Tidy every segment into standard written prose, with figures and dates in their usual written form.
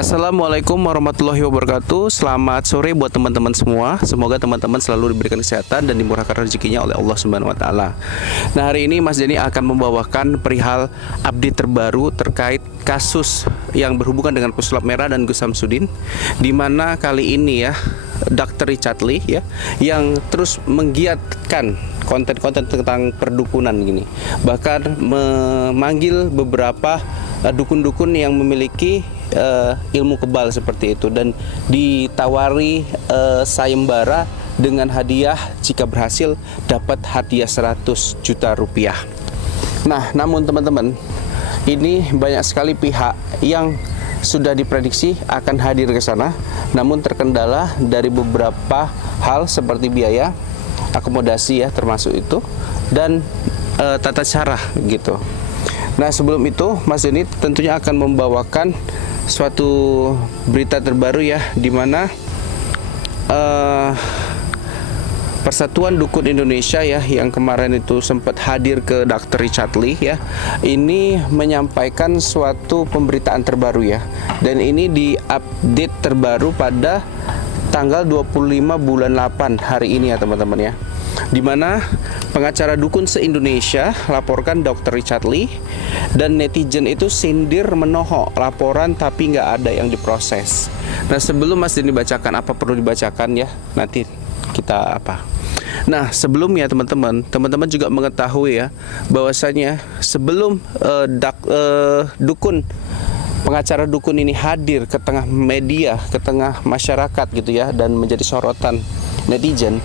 Assalamualaikum warahmatullahi wabarakatuh. Selamat sore buat teman-teman semua. Semoga teman-teman selalu diberikan kesehatan dan dimurahkan rezekinya oleh Allah Subhanahu wa taala. Nah, hari ini Mas Denny akan membawakan perihal update terbaru terkait kasus yang berhubungan dengan pesulap merah dan Gus Samsudin, di mana kali ini ya Dr. Richard Lee ya yang terus menggiatkan konten-konten tentang perdukunan gini. Bahkan memanggil beberapa dukun-dukun yang memiliki ilmu kebal seperti itu, dan ditawari sayembara dengan hadiah jika berhasil dapat hadiah 100 juta rupiah. Nah, namun teman-teman, ini banyak sekali pihak yang sudah diprediksi akan hadir ke sana, namun terkendala dari beberapa hal seperti biaya, akomodasi ya termasuk itu, dan tata cara gitu. Nah, sebelum itu Mas Denny tentunya akan membawakan suatu berita terbaru ya, di mana Persatuan Dukun Indonesia ya yang kemarin itu sempat hadir ke Dr. Richard Lee ya, ini menyampaikan suatu pemberitaan terbaru ya, dan ini diupdate terbaru pada tanggal 25 bulan 8 hari ini ya teman-teman ya, di mana pengacara dukun se-Indonesia laporkan Dr. Richard Lee, dan netizen itu sindir menohok laporan tapi nggak ada yang diproses. Nah, sebelum Mas Denny bacakan apa perlu dibacakan ya, nanti kita apa. Nah, sebelumnya teman-teman juga mengetahui ya bahwasanya sebelum pengacara dukun ini hadir ke tengah media, ke tengah masyarakat gitu ya, dan menjadi sorotan netizen,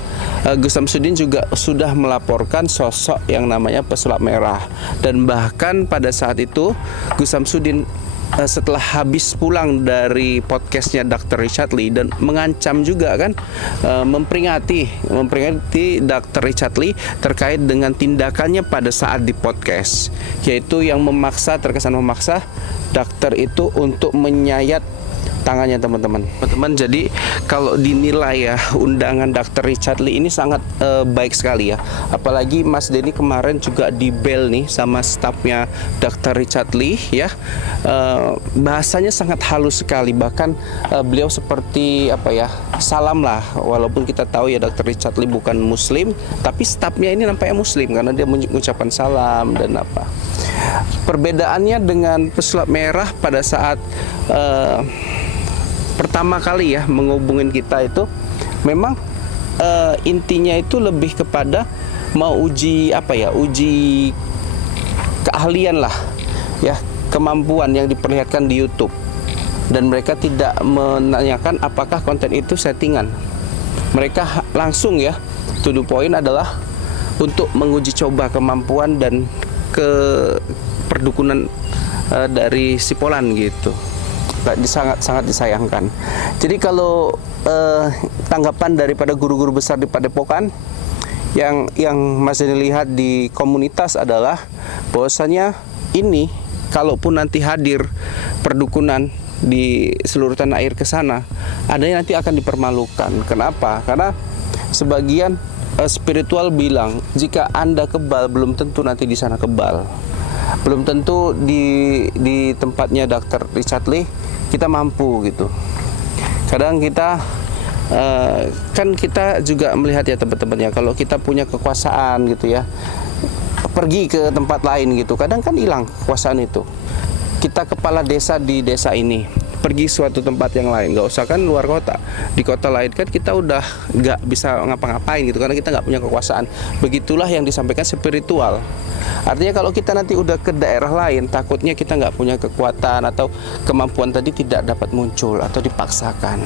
Gus Samsudin juga sudah melaporkan sosok yang namanya pesulap merah. Dan bahkan pada saat itu Gus Samsudin setelah habis pulang dari podcastnya Dr. Richard Lee, dan mengancam juga kan, memperingati Dr. Richard Lee terkait dengan tindakannya pada saat di podcast, yaitu yang terkesan memaksa dokter itu untuk menyayat tangannya teman-teman. Jadi kalau dinilai ya, undangan Dr. Richard Lee ini sangat baik sekali ya. Apalagi Mas Denny kemarin juga dibel nih sama stafnya Dr. Richard Lee ya. Bahasanya sangat halus sekali, bahkan beliau seperti apa ya, salam lah, walaupun kita tahu ya Dr. Richard Lee bukan muslim, tapi stafnya ini nampaknya muslim karena dia mengucapkan salam dan apa. Perbedaannya dengan pesulap merah pada saat pertama kali ya menghubungin kita itu, memang intinya itu lebih kepada mau uji apa ya, uji keahlian lah ya, kemampuan yang diperlihatkan di YouTube, dan mereka tidak menanyakan apakah konten itu settingan. Mereka langsung ya, to the point adalah untuk menguji coba kemampuan dan ke perdukunan dari Sipolan gitu. Sangat disayangkan. Jadi kalau tanggapan daripada guru-guru besar di Padepokan yang Mas Denny lihat di komunitas adalah bahwasanya ini kalaupun nanti hadir perdukunan di seluruh tanah air ke sana, adanya nanti akan dipermalukan. Kenapa? Karena sebagian spiritual bilang jika Anda kebal belum tentu nanti di sana kebal. Belum tentu di tempatnya Dr. Richard Lee kita mampu gitu. Kadang kita kan kita juga melihat ya teman-teman ya, kalau kita punya kekuasaan gitu ya, pergi ke tempat lain gitu, kadang kan hilang kekuasaan itu. Kita kepala desa di desa ini, pergi suatu tempat yang lain, nggak usah kan luar kota, di kota lain kan kita udah nggak bisa ngapa-ngapain gitu karena kita nggak punya kekuasaan. Begitulah yang disampaikan spiritual. Artinya kalau kita nanti udah ke daerah lain, takutnya kita nggak punya kekuatan atau kemampuan tadi tidak dapat muncul atau dipaksakan.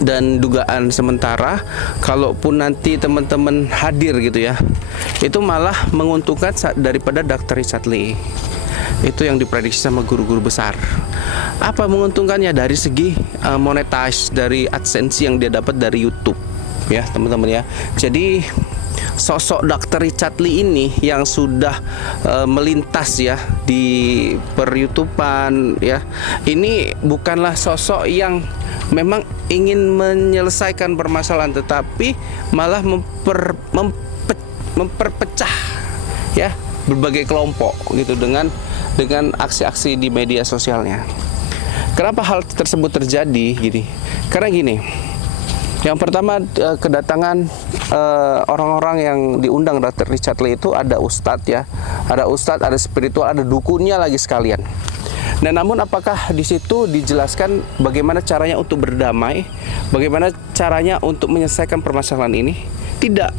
Dan dugaan sementara, kalaupun nanti teman-teman hadir gitu ya, itu malah menguntungkan daripada Dr. Richard Lee. Itu yang diprediksi sama guru-guru besar. Apa menguntungkannya? Dari segi monetize, dari AdSense yang dia dapat dari YouTube ya teman-teman ya. Jadi sosok Dr. Richard Lee ini yang sudah melintas ya di per-YouTubean ya, ini bukanlah sosok yang memang ingin menyelesaikan permasalahan, tetapi malah memperpecah ya berbagai kelompok gitu dengan aksi-aksi di media sosialnya. Kenapa hal tersebut terjadi gini? Karena gini. Yang pertama, kedatangan orang-orang yang diundang Dr. Richard Lee itu ada ustadz ya, ada ustadz, ada spiritual, ada dukunnya lagi sekalian. Nah, namun apakah di situ dijelaskan bagaimana caranya untuk berdamai, bagaimana caranya untuk menyelesaikan permasalahan ini? Tidak.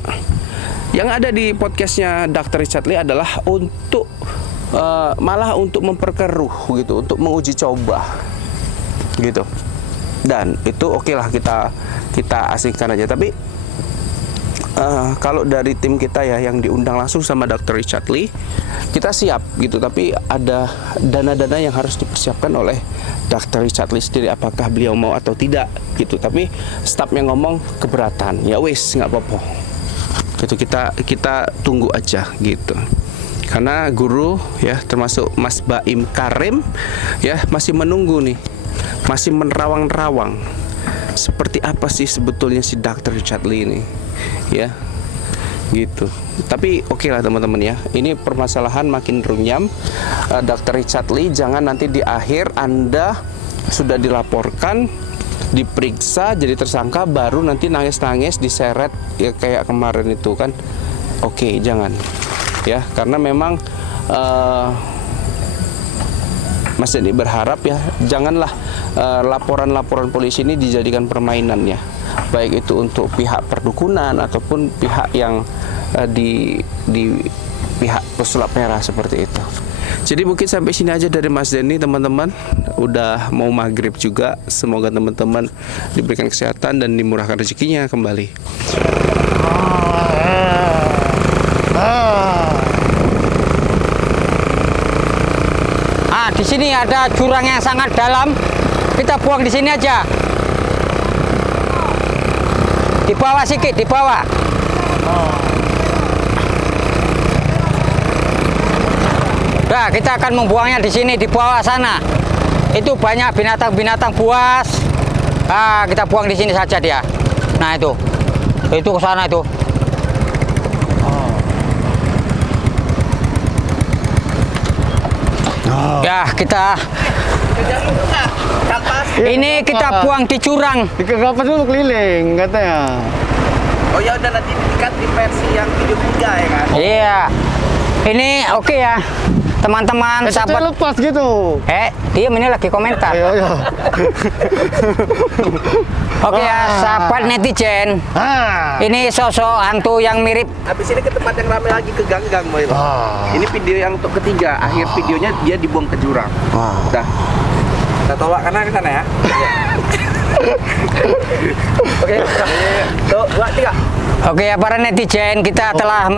Yang ada di podcastnya Dr. Richard Lee adalah untuk malah untuk memperkeruh gitu, untuk menguji coba gitu. Dan itu oke lah, kita asingkan aja. Tapi kalau dari tim kita ya yang diundang langsung sama Dr. Richard Lee, kita siap gitu. Tapi ada dana-dana yang harus dipersiapkan oleh Dr. Richard Lee sendiri, apakah beliau mau atau tidak gitu. Tapi stafnya ngomong keberatan, ya wis nggak apa-apa gitu, kita tunggu aja gitu. Karena guru ya, termasuk Mas Baim Karim ya, masih menunggu nih, masih menerawang-rawang seperti apa sih sebetulnya si Dr. Richard Lee ini ya gitu. Tapi oke lah teman-teman ya, ini permasalahan makin runyam. Dr. Richard Lee jangan nanti di akhir Anda sudah dilaporkan, diperiksa jadi tersangka, baru nanti nangis-nangis diseret ya kayak kemarin itu kan. Oke, jangan ya, karena memang Mas Denny berharap ya janganlah laporan-laporan polisi ini dijadikan permainan ya, baik itu untuk pihak perdukunan ataupun pihak yang di pihak pesulap merah seperti itu. Jadi mungkin sampai sini aja dari Mas Denny teman-teman, udah mau maghrib juga. Semoga teman-teman diberikan kesehatan dan dimurahkan rezekinya kembali. Di sini ada jurang yang sangat dalam, kita buang di sini aja. Di bawah sedikit, di bawah. Nah, kita akan membuangnya di sini, di bawah sana. Itu banyak binatang-binatang buas. Nah, kita buang di sini saja dia. Nah, itu ke sana itu. Ya, ini kita buang di jurang. Di kapas dulu keliling katanya. Oh ya udah, nanti dikat di versi yang video 3 ya kan? Iya. Ini oke ya. Teman-teman, sahabat lepas gitu. Diam, ini lagi komentar. Iya. Oke ya, sahabat netizen. Ini sosok hantu yang mirip. Habis ini ke tempat yang ramai lagi, ke gang-gang Boy. Ini video yang untuk ketiga, akhir videonya dia dibuang ke jurang. Udah. Kita tolak karena ke sana ya. Oke, 1, 2, 3. Oke ya para netizen, kita telah